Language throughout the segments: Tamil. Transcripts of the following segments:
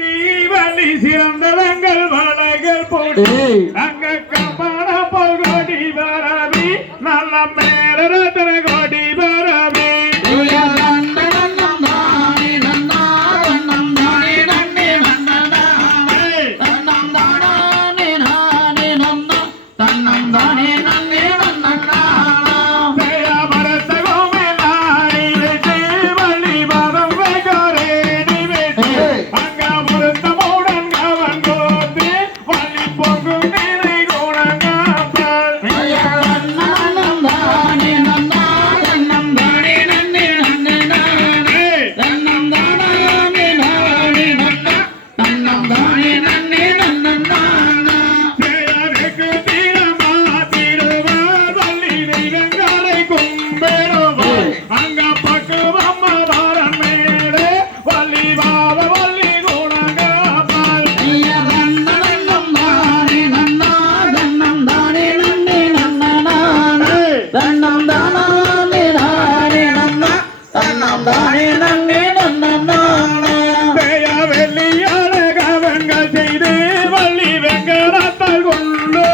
தீவனி சிறந்தவங்கள் வளர்கள் போடி அங்க கம்பன பொருடி வரவி. நல்ல மேல தன்னம் தானே நானே நன்னா. தன்னம் தானே நன்னே நன்னா வேயா வெளியான கவன்கள் செய்து வள்ளி வெங்கடத்தால் கொண்டு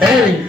Hey,